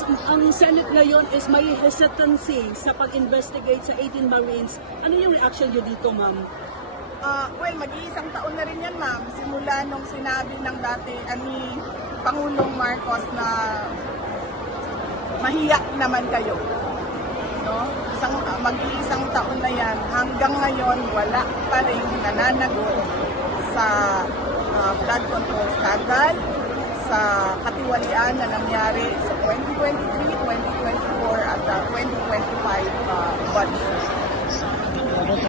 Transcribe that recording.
ang Senate ngayon is may hesitancy sa pag-investigate sa 18 Marines. Ano yung reaction niyo dito, ma'am? Well, mag-iisang taon na rin yan, ma'am. Simula nung sinabi ng dati ni Pangulong Marcos na mahiya naman kayo. No? Mag-iisang taon na yan. Hanggang ngayon, wala pa rin nananagot sa flood control scandal, sa katiwalian na nangyari sa 2023, 2024 at 2025 budget.